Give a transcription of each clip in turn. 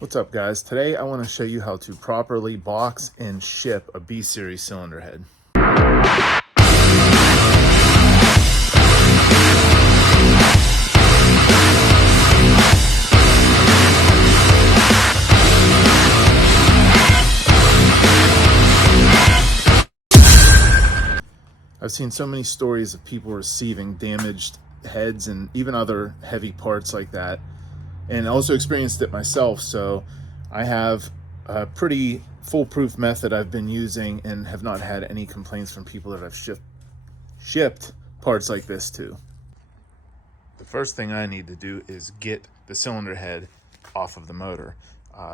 What's up, guys? Today I want to show you how to properly box and ship a B-Series cylinder head. I've seen so many stories of people receiving damaged heads and even other heavy parts like that, and also experienced it myself. So I have a pretty foolproof method I've been using and have not had any complaints from people that I've shipped parts like this to. The first thing I need to do is get the cylinder head off of the motor.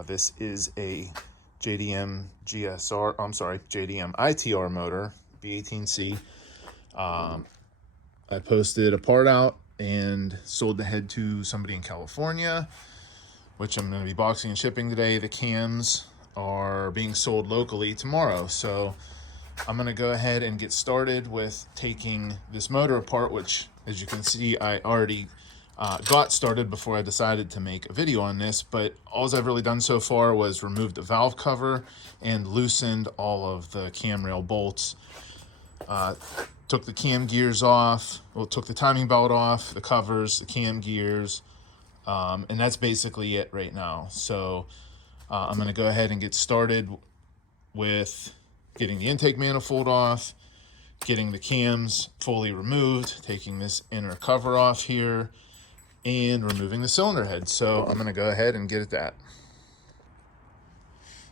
This is a JDM ITR motor, B18C. I posted a part out and sold the head to somebody in California, which I'm going to be boxing and shipping today. The cams are being sold locally tomorrow, so I'm going to go ahead and get started with taking this motor apart, which, as you can see, I already got started before I decided to make a video on this, but all I've really done so far was remove the valve cover and loosened all of the cam rail bolts. Took the cam gears off, took the timing belt off, the covers, the cam gears, and that's basically it right now. So I'm going to go ahead and get started with getting the intake manifold off, getting the cams fully removed, taking this inner cover off here, and removing the cylinder head. So I'm going to go ahead and get at that.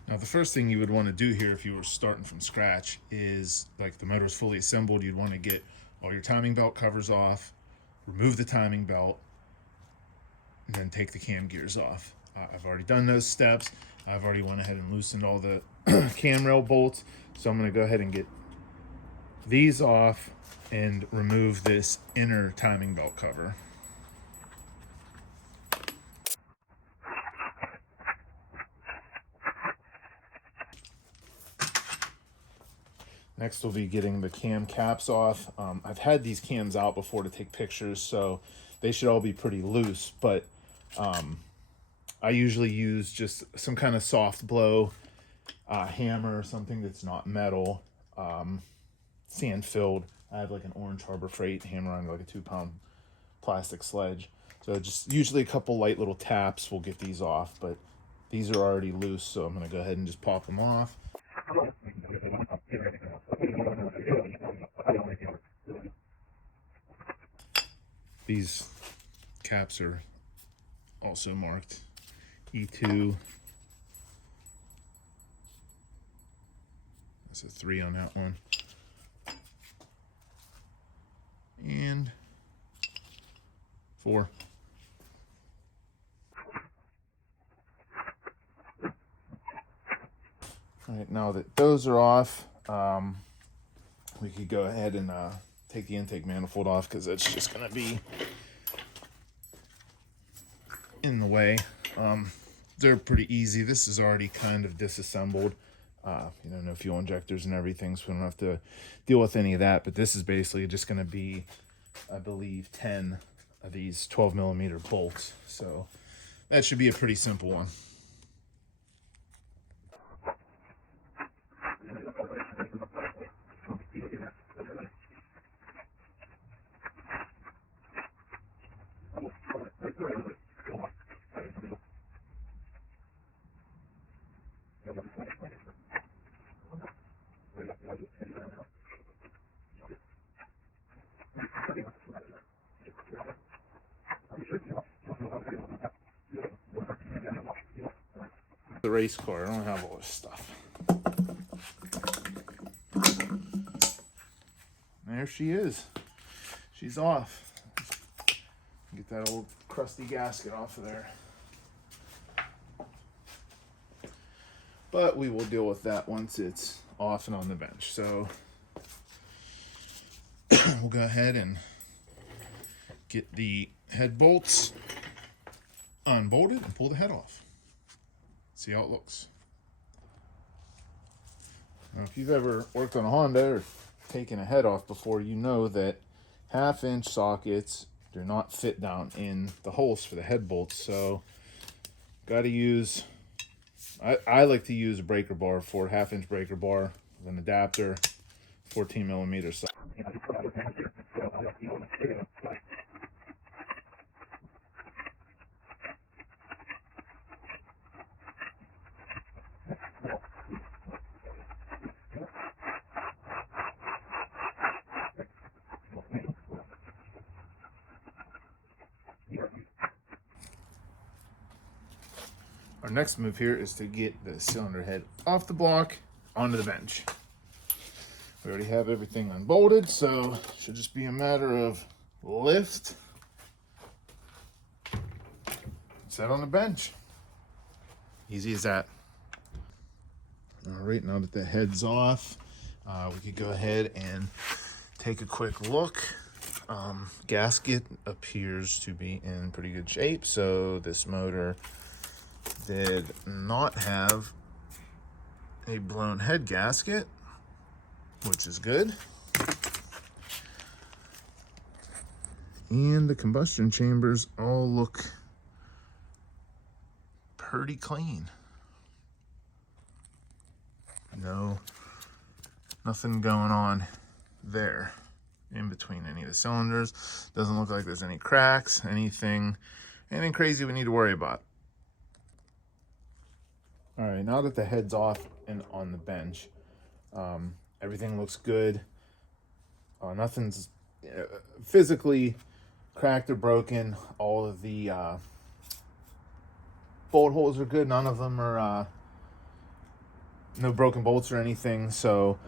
Now, the first thing you would want to do here if you were starting from scratch is, like, the motor's fully assembled, you'd want to get all your timing belt covers off, remove the timing belt, and then take the cam gears off. I've already done those steps. I've already went ahead and loosened all the cam rail bolts. So I'm going to go ahead and get these off and remove this inner timing belt cover. Next we'll be getting the cam caps off. I've had these cams out before to take pictures, so they should all be pretty loose, but I usually use just some kind of soft blow hammer or something that's not metal, sand filled. I have like an Orange Harbor Freight hammer on like a 2-pound plastic sledge. So just usually a couple light little taps will get these off, but these are already loose, so I'm gonna go ahead and just pop them off. These caps are also marked E2. That's a 3 on that one. And 4. All right, now that those are off, we could go ahead and take the intake manifold off, because it's just going to be in the way. They're pretty easy. This is already kind of disassembled. No fuel injectors and everything, so we don't have to deal with any of that. But this is basically just going to be, I believe, 10 of these 12mm bolts. So that should be a pretty simple one. The race car, I don't have all this stuff. There she is. She's off. Get that old crusty gasket off of there. But we will deal with that once it's off and on the bench. So we'll go ahead and get the head bolts unbolted and pull the head off. See how it looks. Now, if you've ever worked on a Honda or taken a head off before, you know that 1/2-inch sockets do not fit down in the holes for the head bolts. So got to use I like to use a breaker bar for 1/2-inch breaker bar with an adapter, 14 millimeters. So our next move here is to get the cylinder head off the block onto the bench. We already have everything unbolted, so it should just be a matter of lift, set on the bench. Easy as that. All right, now that the head's off, we could go ahead and take a quick look. Gasket appears to be in pretty good shape, so this motor did not have a blown head gasket, which is good. And the combustion chambers all look pretty clean. Nothing going on there in between any of the cylinders. Doesn't look like there's any cracks, anything crazy we need to worry about. All right, now that the head's off and on the bench, everything looks good. Nothing's physically cracked or broken. All of the bolt holes are good. None of them are no broken bolts or anything. So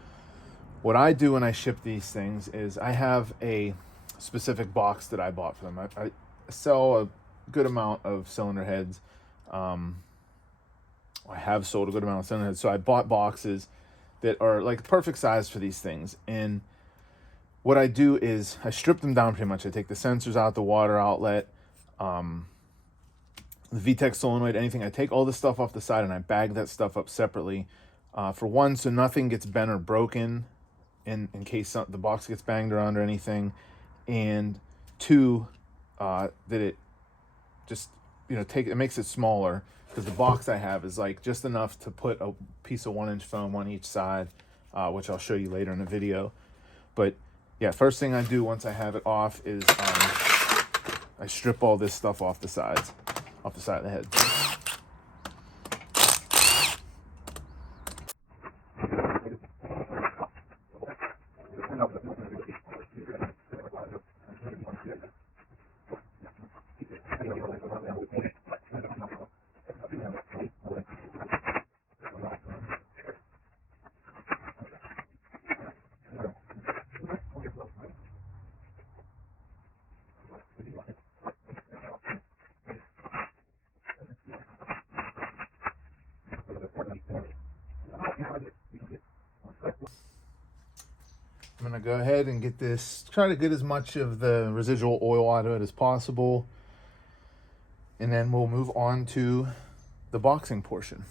what I do when I ship these things is I have a specific box that I bought for them. I sell a good amount of cylinder heads. I have sold a good amount of cylinder heads, so I bought boxes that are like the perfect size for these things. And what I do is I strip them down pretty much. I take the sensors out, the water outlet, the Vtec Solenoid, anything. I take all the stuff off the side and I bag that stuff up separately. For one, so nothing gets bent or broken in case the box gets banged around or anything. And two, that it just, it makes it smaller, because the box I have is like just enough to put a piece of 1-inch foam on each side, which I'll show you later in the video. But yeah, first thing I do once I have it off is I strip all this stuff off the side of the head. I'm gonna go ahead and get this, try to get as much of the residual oil out of it as possible, and then we'll move on to the boxing portion.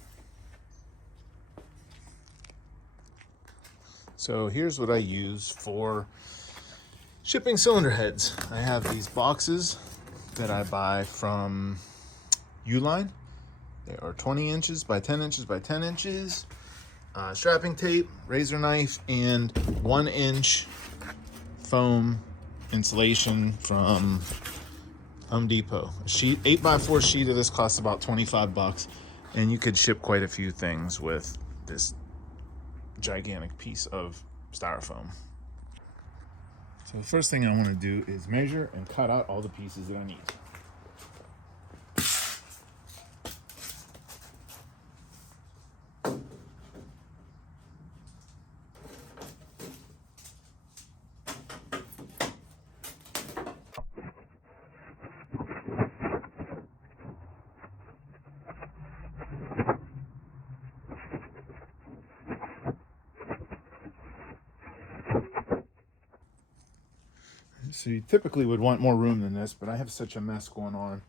So here's what I use for shipping cylinder heads. I have these boxes that I buy from Uline. They are 20 inches by 10 inches by 10 inches. Strapping tape, razor knife, and 1-inch foam insulation from Home Depot. A sheet, 8x4 sheet of this costs about 25 bucks, and you could ship quite a few things with this gigantic piece of styrofoam. So the first thing I want to do is measure and cut out all the pieces that I need. So you typically would want more room than this, but I have such a mess going on.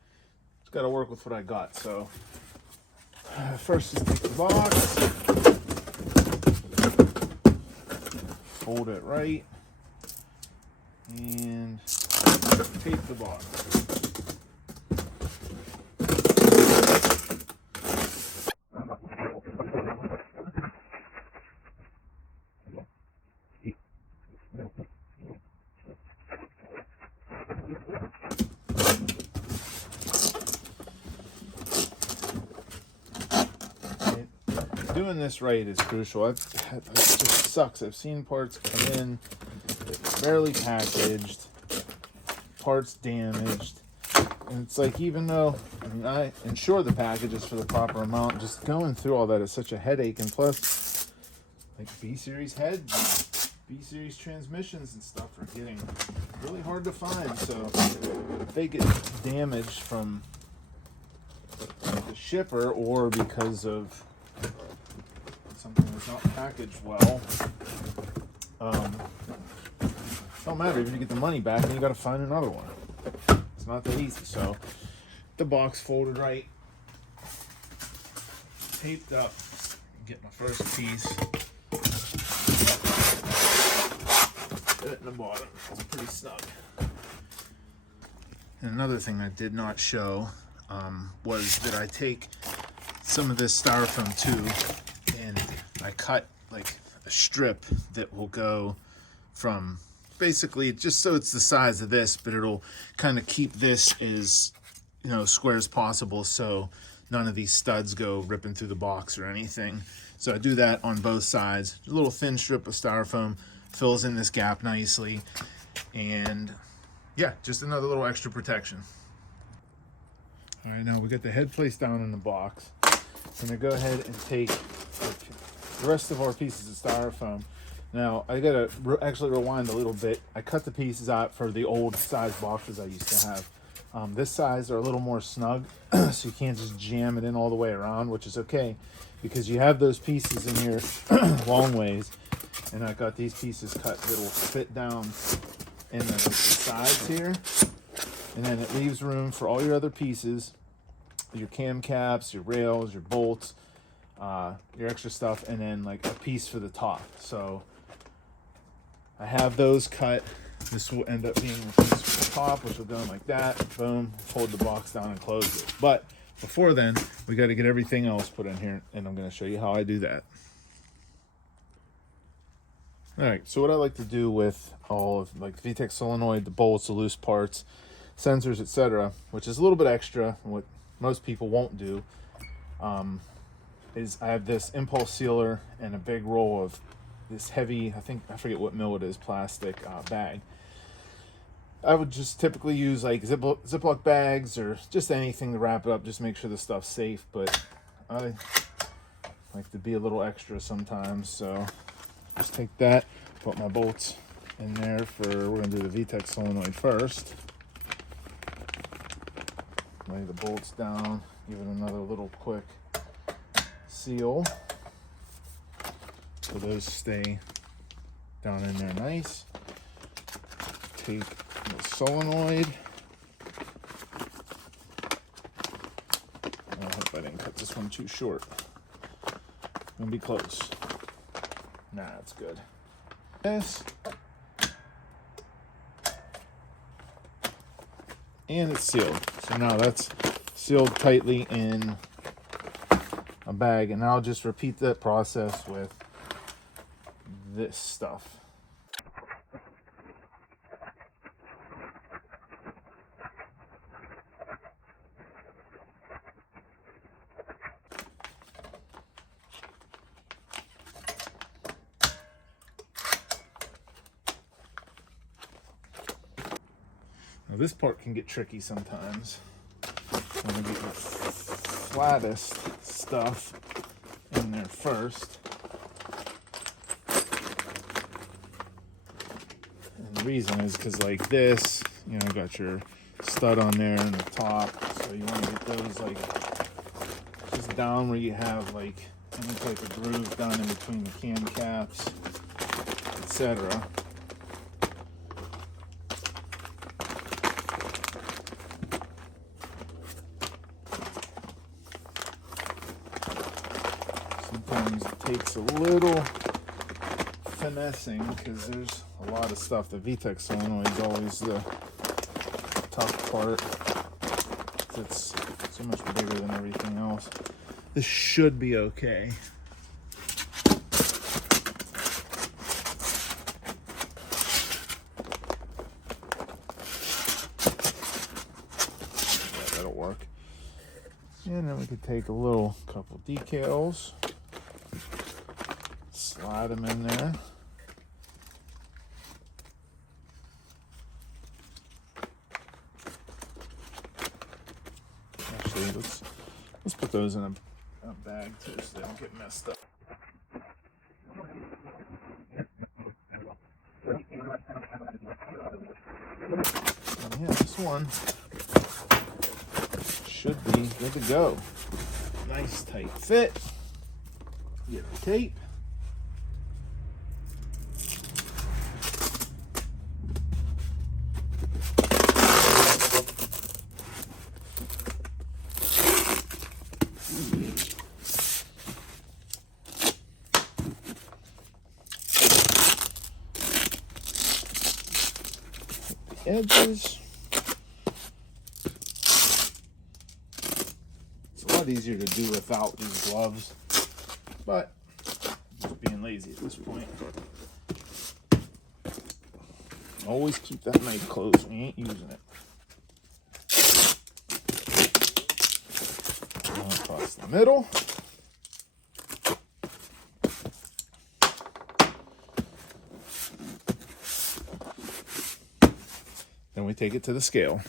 Just got to work with what I got. So first, just take the box, fold it right, and tape the box. doing this right is crucial. It just sucks. I've seen parts come in barely packaged, parts damaged, and it's like, even though I insure the packages for the proper amount, just going through all that is such a headache. And plus, like, B-series heads, B-series transmissions and stuff are getting really hard to find. So if they get damaged from the shipper or because of something that's not packaged well, don't matter. Even if you get the money back, then you got to find another one. It's not that easy. So the box folded right, taped up, get my first piece, put it in the bottom. It's pretty snug. And another thing I did not show was that I take some of this styrofoam too, and I cut like a strip that will go from, basically, just so it's the size of this, but it'll kind of keep this as, you know, square as possible, so none of these studs go ripping through the box or anything. So I do that on both sides. A little thin strip of styrofoam fills in this gap nicely, and yeah, just another little extra protection. All right, now we got the head placed down in the box. I'm gonna go ahead and take the rest of our pieces of styrofoam. Now, I gotta actually rewind a little bit. I cut the pieces out for the old size boxes I used to have. This size are a little more snug, so you can't just jam it in all the way around, which is okay, because you have those pieces in here long ways, and I got these pieces cut that'll fit down in the sides here, and then it leaves room for all your other pieces, your cam caps, your rails, your bolts, your extra stuff, and then like a piece for the top. So I have those cut. This will end up being a piece for the top, which will go in like that. Boom, hold the box down and close it. But before then, we got to get everything else put in here, and I'm going to show you how I do that. All right, so what I like to do with all of like the Vtec Solenoid, the bolts, the loose parts, sensors, etc., which is a little bit extra, what most people won't do, is I have this impulse sealer and a big roll of this heavy, I forget what mill it is, plastic bag. I would just typically use like Ziploc bags or just anything to wrap it up, just make sure the stuff's safe, but I like to be a little extra sometimes, so just take that, put my bolts in there we're gonna do the Vtec Solenoid first. Lay the bolts down, give it another little quick seal so those stay down in there nice. Take the solenoid. I hope I didn't cut this one too short. Gonna be close. Nah, it's good. This. And it's sealed. So now that's sealed tightly in a bag, and I'll just repeat that process with this stuff. Now this part can get tricky sometimes. I'm gonna get the flattest stuff in there first. And the reason is because like this, you know, got your stud on there in the top, so you want to get those like just down where you have like any type of groove down in between the cam caps, etc. Sometimes it takes a little finessing because there's a lot of stuff. The Vtec Solenoid is always the tough part. It's so much bigger than everything else. This should be okay. Yeah, that'll work. And then we could take a couple decals. slide them in there. Actually, let's put those in a bag too, so they don't get messed up. And yeah, this one should be good to go. Nice tight fit. Get the tape. Edges. It's a lot easier to do without these gloves, but just being lazy at this point. Always keep that knife closed when you ain't using it. Across the middle. Then we take it to the scale.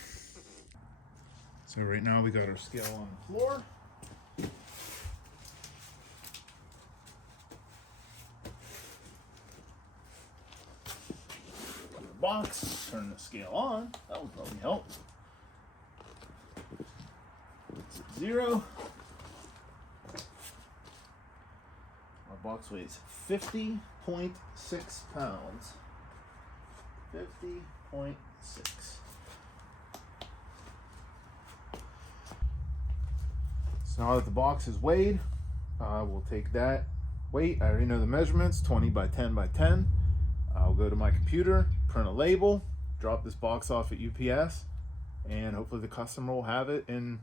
So right now we got our scale on the floor. Put the box, turn the scale on. That would probably help. It's at 0. Our box weighs 50.6 pounds. 50.6. So now that the box is weighed, we'll take that weight. I already know the measurements, 20 by 10 by 10. I'll go to my computer, print a label, drop this box off at UPS, and hopefully the customer will have it in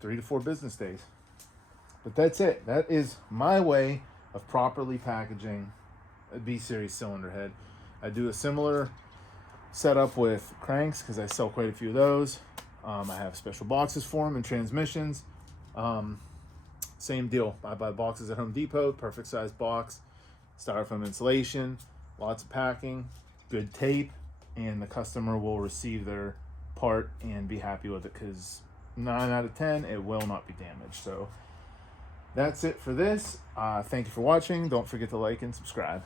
3 to 4 business days. But that's it. That is my way of properly packaging a B-Series cylinder head. I do a similar setup with cranks because I sell quite a few of those. I have special boxes for them and transmissions. Same deal. I buy boxes at Home Depot, perfect size box, styrofoam insulation, lots of packing, good tape, and the customer will receive their part and be happy with it because 9 out of 10, it will not be damaged. So that's it for this. Thank you for watching. Don't forget to like and subscribe.